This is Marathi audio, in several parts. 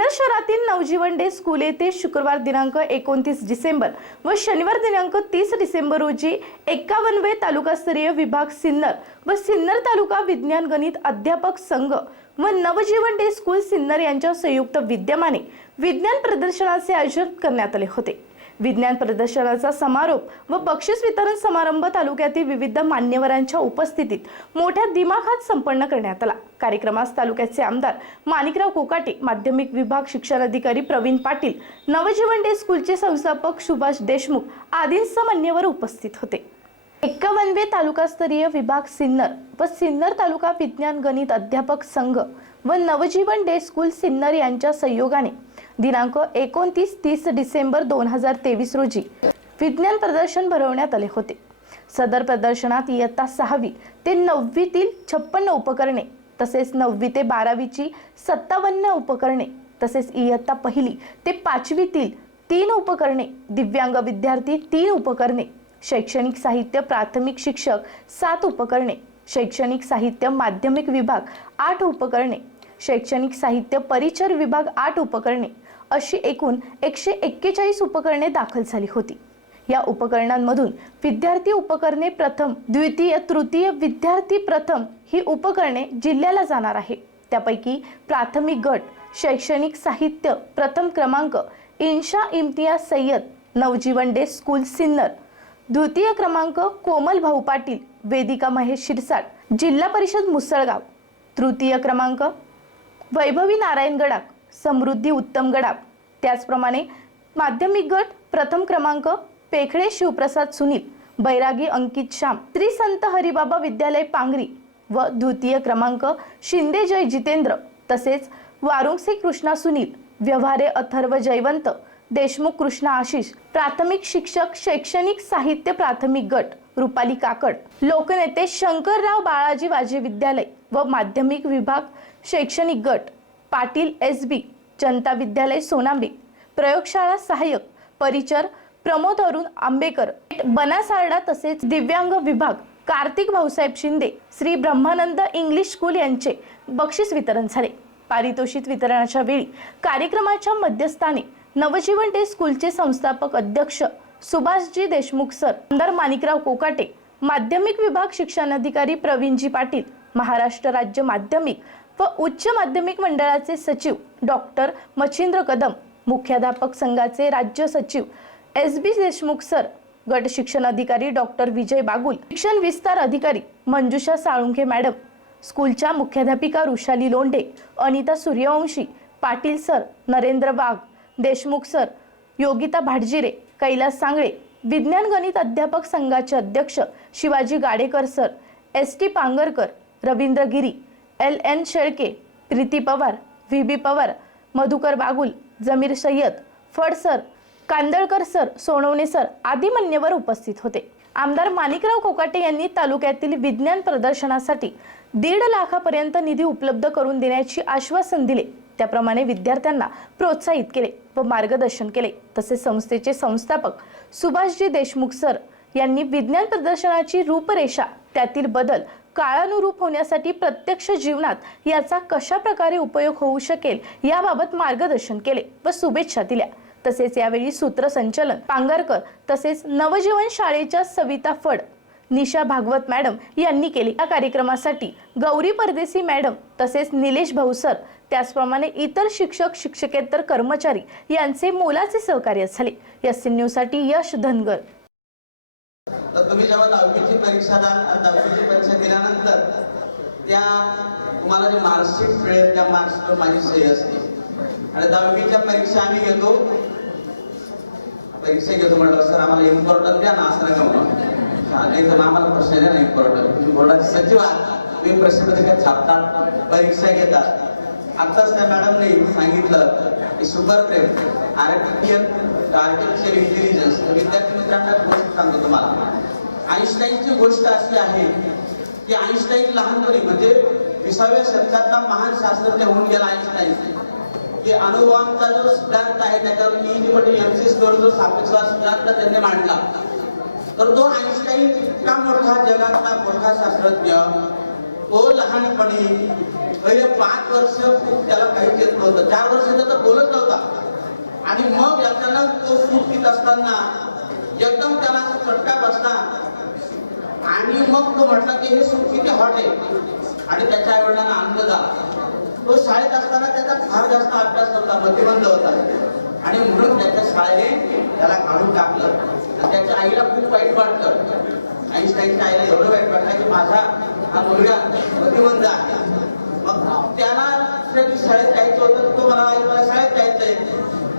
सिन्नर शहरातील नवजीवन डे स्कूल येथे शुक्रवार दिनांक एकोणतीस डिसेंबर व शनिवार दिनांक तीस डिसेंबर रोजी एक्कावनवे तालुकास्तरीय विभाग सिन्नर व सिन्नर तालुका विज्ञान गणित अध्यापक संघ व नवजीवन डे स्कूल सिन्नर यांच्या संयुक्त विद्यमाने विज्ञान प्रदर्शनाचे आयोजन करण्यात आले होते. विज्ञान प्रदर्शनाचा समारोप व बक्षीस वितरण समारंभ तालुक्यातील विविध मान्यवरांच्या उपस्थितीत मोठ्या दिमाखात संपन्न करण्यात आला. कार्यक्रमास तालुक्याचे आमदार माणिकराव कोकाटे माध्यमिक विभाग शिक्षण अधिकारी प्रवीण पाटील नवजीवन डे स्कूलचे संस्थापक सुभाष देशमुख आदींसह मान्यवर उपस्थित होते. एक्कावनवे तालुकास्तरीय विभाग सिन्नर व सिन्नर तालुका विज्ञान गणित अध्यापक संघ व नवजीवन डे स्कूल सिन्नर यांच्या संयोगाने दिनांक एकोणतीस तीस डिसेंबर दोन हजार तेवीस रोजी विज्ञान प्रदर्शन भरवण्यात आले होते. सदर प्रदर्शनात इयत्ता सहावी ते नववीतील छप्पन्न उपकरणे तसेच नववी ते बारावीची सत्तावन्न उपकरणे तसेच इयत्ता पहिली ते पाचवीतील तीन उपकरणे दिव्यांग विद्यार्थी तीन उपकरणे शैक्षणिक साहित्य प्राथमिक शिक्षक सात उपकरणे. शैक्षणिक साहित्य माध्यमिक विभाग आठ उपकरणे. शैक्षणिक साहित्य परिचर विभाग आठ उपकरणे. अशी एकूण एकशे एक्केचाळीस उपकरणे दाखल झाली होती. या उपकरणांमधून विद्यार्थी उपकरणे प्रथम द्वितीय तृतीय विद्यार्थी प्रथम ही उपकरणे जिल्ह्याला जाणार आहे. त्यापैकी प्राथमिक गट शैक्षणिक साहित्य प्रथम क्रमांक इन्शा इम्तियाज सय्यद नवजीवन डे स्कूल सिन्नर द्वितीय क्रमांक कोमल भाऊ पाटील वेदिका महेश शिरसाट जिल्हा परिषद मुसळगाव. तृतीय क्रमांक वैभवी नारायण गडाक समृद्धी उत्तम गडाक त्याचप्रमाणे माध्यमिक गट प्रथम क्रमांक पेखळे शिवप्रसाद सुनील बैरागी अंकित श्याम श्री संत हरिबाबा विद्यालय पांगरी व द्वितीय क्रमांक शिंदे जय जितेंद्र तसेच वारुंगसे कृष्णा सुनील व्यवहारे अथर्व जयवंत देशमुख कृष्णा आशिष प्राथमिक शिक्षक शैक्षणिक साहित्य प्राथमिक गट रुपाली काकड लोकनेते शंकरराव बाळाजी वाजे विद्यालय व माध्यमिक विभाग शैक्षणिक गट पाटील एस बी जनता विद्यालय सोनांबे प्रयोगशाळा सहाय्यक परिचर प्रमोद अरुण आंबेकर बनासारडा तसेच दिव्यांग विभाग कार्तिक भाऊसाहेब शिंदे श्री ब्रह्मानंद इंग्लिश स्कूल यांचे बक्षीस वितरण झाले. पारितोषिक वितरणाच्या वेळी कार्यक्रमाच्या मध्यस्थानी नवजीवन डे स्कूलचे संस्थापक अध्यक्ष सुभाषजी देशमुख सर आमदार माणिकराव कोकाटे माध्यमिक विभाग शिक्षणाधिकारी प्रवीणजी पाटील महाराष्ट्र राज्य माध्यमिक व उच्च माध्यमिक मंडळाचे सचिव डॉक्टर मच्छिंद्र कदम मुख्याध्यापक संघाचे राज्य सचिव एस बी देशमुख सर गट शिक्षण अधिकारी डॉक्टर विजय बागुल शिक्षण विस्तार अधिकारी मंजुषा साळुंखे मॅडम स्कूलच्या मुख्याध्यापिका रुशाली लोंढे अनिता सूर्यवंशी पाटील सर नरेंद्र वाघ देशमुख सर योगिता भाटजिरे कैलास सांगळे विज्ञान गणित अध्यापक संघाचे अध्यक्ष Shivaji Gadekar sir S T Pangarkar Ravindra Giri L N Shelke Preeti Pawar V B Pawar Madhukar Bagul Jamir Sayyed Phad sir Kandalkar sir Sonawane sir आदी मान्यवर उपस्थित होते. आमदार माणिकराव कोकाटे यांनी तालुक्यातील विज्ञान प्रदर्शनासाठी दीड लाखापर्यंत निधी उपलब्ध करून देण्याची आश्वासन दिले. त्याप्रमाणे विद्यार्थ्यांना प्रोत्साहित केले व मार्गदर्शन केले. तसेच संस्थेचे संस्थापक सुभाषजी देशमुख सर यांनी विज्ञान प्रदर्शनाची रूपरेषा त्यातील बदल काळानुरूप होण्यासाठी प्रत्यक्ष जीवनात याचा कशा प्रकारे उपयोग होऊ शकेल याबाबत मार्गदर्शन केले व शुभेच्छा दिल्या. तसेच यावेळी सूत्रसंचलन पांगारकर तसेच नवजीवन शाळेच्या सविता फड निशा भागवत मॅडम यांनी केली. या कार्यक्रमासाठी गौरी परदेसी मॅडम तसेच निलेश भाऊ सर त्याचप्रमाणे इतर शिक्षक शिक्षकेतर कर्मचारी यांचे मोलाचे सहकार्य झाले. या न्यूज यश धनगर. तर तुम्ही जेव्हा दहावीची परीक्षा द्याल दहावीची परीक्षा दिल्यानंतर त्या तुम्हाला जे मार्कशीट मिळेल त्या मार्क्सवर माझी सही असते. आणि दहावीच्या परीक्षा आम्ही घेतो. परीक्षा घेतो म्हटलं सर आम्हाला इम्पॉर्टंट द्या ना असं नका म्हणून हा नाही तर आम्हाला प्रश्न द्या ना इम्पॉर्टंट तुम्ही बोर्डाचे सचिव आहात. तुम्ही प्रश्नपत्रिका छापतात परीक्षा घेतात आताच त्या मॅडमने सांगितलं की सुपर प्रेम आर्टिफिशियल आर्टिफिशियल इंटेलिजन्स. विद्यार्थी मित्रांना गोष्ट सांगतो तुम्हाला. आईन्स्टाईनची गोष्ट अशी आहे की आईन्स्टाईन लहानपणी म्हणजे विसाव्या शतकातला महान शास्त्रज्ञ होऊन गेला आईन्स्टाईन की अणुबॉम्बचा जो सिद्धांत आहे त्याच्यावर ई म्हणजे एम सी स्टोर जो सापेक्षवाद सिद्धांत त्यांनी मांडला. तर तो आईन्स्टाईन इतका मोठा जगातला मोठा शास्त्रज्ञ तो लहानपणी पहिले पाच वर्ष खूप त्याला काहीच येत नव्हतं. चार वर्ष तर तो बोलत नव्हता. आणि मग अचानक तो सूट पित असताना एकदम त्याला असं चटका बसला. आणि मग तो म्हटला की हे सूट किती हॉट आहे. आणि त्याच्या आईवडिलांना आनंद झाला. तो शाळेत असताना त्याचा फार जास्त अभ्यास नव्हता मतिबंद होता. आणि म्हणून त्याच्या शाळेने त्याला काढून टाकलं. आणि त्याच्या आईला खूप वाईट वाटलं आईस्टाईनच्या आईला एवढं वाईट वाटलं की माझा हा मुलगा प्रतिबंध आहे. मग त्याला दुसऱ्या दिवशी शाळेत जायचं होतं तो मला आई मला शाळेत जायचंय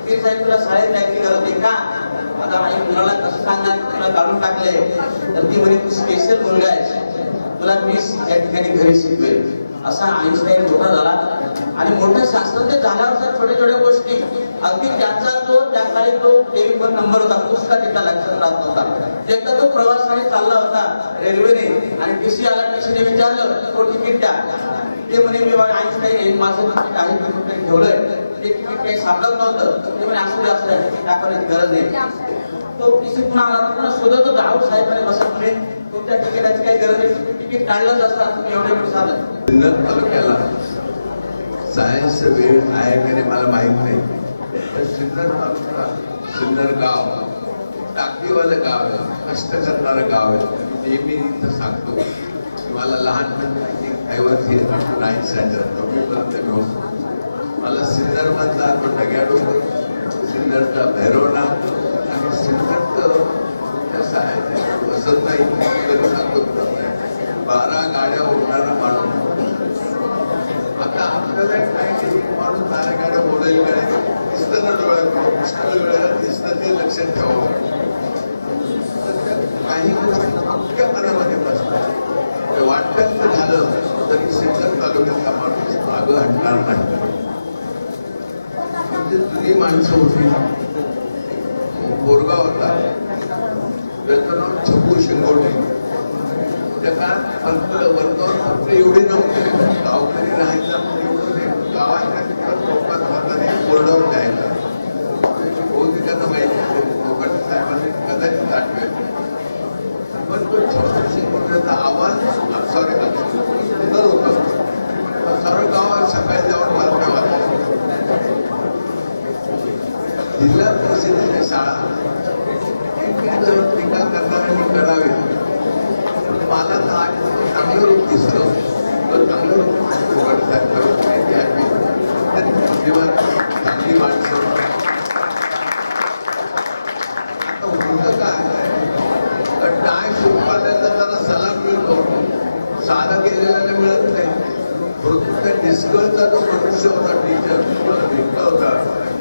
ते साहेब तुला शाळेत जायची गरज आहे का? आता आई मुलाला कसं सांगणार? तुला काढून टाकले तर ती म्हणे स्पेशल मुलगा आहे तुला मी या ठिकाणी घरी शिकवेल. असा आईन्स्टाईन मोठा झाला. आणि मोठा शास्त्रज्ञ झाल्यावर छोट्या छोट्या गोष्टी. अगदी त्याचा तो त्या काळी तो टेलिफोन नंबर होता तो सुद्धा लक्षात राहत नव्हता एकदा तो प्रवासाने चालला होता रेल्वेने आणि टीसी आला टीसीने विचारलं तो तिकीट द्या. ते म्हणे मी आईन्स्टाईन माझं तिकीट आहे मी ठेवलंय. ते तिकीट काही सापडत नव्हतं ते म्हणे असू जास्त असू दे दाखवण्याची गरज नाही. तो टीसी पुन्हा आला तर पुन्हा शोधत होता आऊ साहेब म्हणे बसा म्हणे तुमच्या तिकिटाची काही गरज नाही तुम्ही तिकीट काढलंच असतात तुम्ही एवढे वेळ झालं सिन्नर तालुक्याला सायन्स वेळ आहे का नाही मला माहीत नाही. तर सिन्नर तालुका सिन्नर गाव टाकीवालं गाव आहे कष्ट करणारं गाव आहे. नेहमी इथं सांगतो की मला लहानपणी ऐवजी नाईन स्टँडर्ड नववीपर्यंत नव्हतं मला सिन्नरमधला तो डग्याडो सिन्नरचा भैरवना आणि सिन्नरचं कसं आहे बसत नाही तरी सांगतो बारा गाड्या ओढणारा माणूस. आता आपल्याला काय की माणूस बारा गाड्या ओढेल काय दिसतं ना डोळ्यात पुष्कळ वेळेला दिसतं ते लक्षात ठेवावं काही गोष्टी आपल्या मनामध्ये बसतात. वाटतं तर झालं तरी सिन्नर तालुक्यातला माणूस मागं हटणार नाही. माणसं होती. बोरगाव होता. त्याचं नाव छपू शिंगोटे. त्या काळात फक्त वर्तमान फक्त एवढे नव्हते. गावकरी राहायचा म्हणजे एवढं नाही. गावाच्या ठिकाणी लोकांत हाताने बोर्डावर द्यायला बहुतेकांना माहिती आहे लोकांच्या साहेबांनी कदाचित आठवेल पण तो छपू शिंगोटेचा आवाज सॉरी सुंदर होता सर्व गावात सकाळी जाऊन बातम्या वाचल्या जिल्हा शाळा टीका करणाऱ्यांनी करावे मला तर आज चांगलं रूप दिसलं तर चांगलं रूप उघडतात माहिती आहे बुद्धिमान चांगली माणसं आता होतं काय तर डाय त्याला सलाम मिळतो साधं केलेल्याला मिळत नाही मृत्यू त्या निष्कळचा जो मनुष्य होता टीचर मला भेटला होता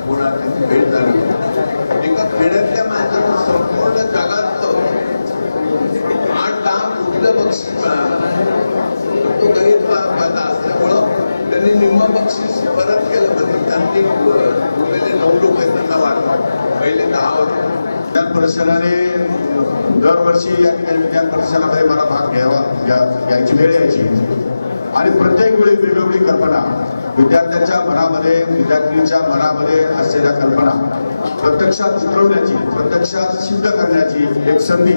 पुन्हा त्याची भेट झाली एका खेड्यातल्या माणसानं संपूर्ण जगात आठ दहा कुठलं बक्षीस मिळालं तो गरीब माता असल्यामुळं त्यांनी निम्म बक्षीस परत केलं म्हणजे त्यांनी उरलेले नऊ लोक आहेत त्यांना आहोत. विज्ञान प्रदर्शनाने दरवर्षी या ठिकाणी विज्ञान प्रदर्शनामध्ये मला भाग घ्यावा घ्या- घ्यायची वेळ यायची. आणि प्रत्येक वेळी वेगवेगळी कल्पना. विद्यार्थ्यांच्या मनामध्ये विद्यार्थिनीच्या मनामध्ये असलेल्या कल्पना. प्रत्यक्षात उतरवण्याची प्रत्यक्षात सिद्ध करण्याची एक संधी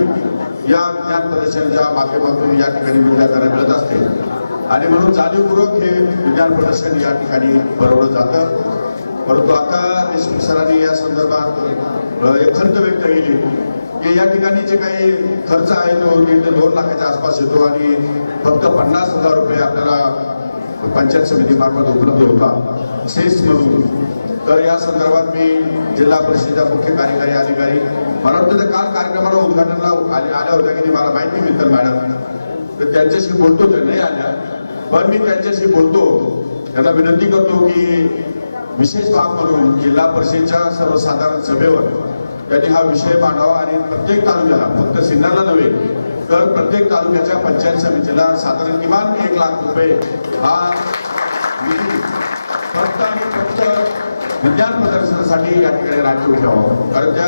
या विज्ञान प्रदर्शनाच्या माध्यमातून या ठिकाणी विद्यार्थ्यांना मिळत असते. आणि म्हणून जाणीवपूर्वक हे विज्ञान प्रदर्शन या ठिकाणी भरवलं जातं. परंतु आता देशमुख सरांनी या संदर्भात खंत व्यक्त केली. की या ठिकाणी जे काही खर्च आहे तो दीड दोन लाखाच्या आसपास येतो आणि फक्त पन्नास हजार रुपये आपल्याला पंचायत समितीमार्फत उपलब्ध होता सेस म्हणून. तर या संदर्भात मी जिल्हा परिषदेचा मुख्य कार्यकारी अधिकारी मला वाटतं तर काल कार्यक्रमाला उद्घाटनाला आल्या होत्या की मला माहिती मिळतं मॅडम. तर त्यांच्याशी बोलतो तर नाही आल्या पण मी त्यांच्याशी बोलतो. त्यांना विनंती करतो की विशेष भाग म्हणून जिल्हा परिषदेच्या सर्वसाधारण सभेवर त्यांनी हा विषय मांडावा आणि प्रत्येक तालुक्याला फक्त सिन्नरला नव्हे तर प्रत्येक तालुक्याच्या पंचायत समितीला साधारण किमान एक लाख रुपये हा निधी फक्त आणि फक्त विज्ञान प्रदर्शनासाठी या ठिकाणी राखीव ठेवावं. कारण त्या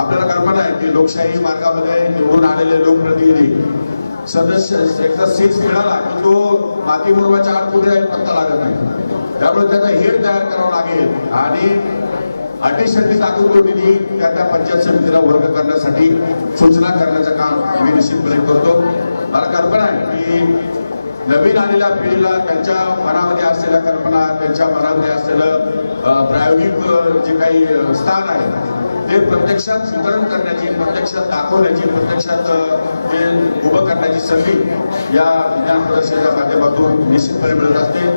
आपल्याला कल्पना आहे की लोकशाही मार्गामध्ये निवडून आलेले लोकप्रतिनिधी सदस्य एकदा सीट मिळाला की तो माती मुरवाच्या आत कुठे पत्ता लागत नाही. त्यामुळे त्याचा हेड तयार करावं लागेल. आणि अटीसाठी टाकून तो त्या त्या पंचायत समितीला वर्ग करण्यासाठी सूचना करण्याचं काम मी निश्चितपणे करतो. मला कल्पना आहे की नवीन आलेल्या पिढीला त्यांच्या मनामध्ये असलेल्या कल्पना त्यांच्या मनामध्ये असलेलं प्रायोगिक जे काही स्थान आहे ते प्रत्यक्षात सुधारण करण्याची प्रत्यक्षात दाखवण्याची प्रत्यक्षात ते उभं करण्याची संधी या विज्ञान प्रदर्शनाच्या माध्यमातून निश्चितपणे मिळत असते.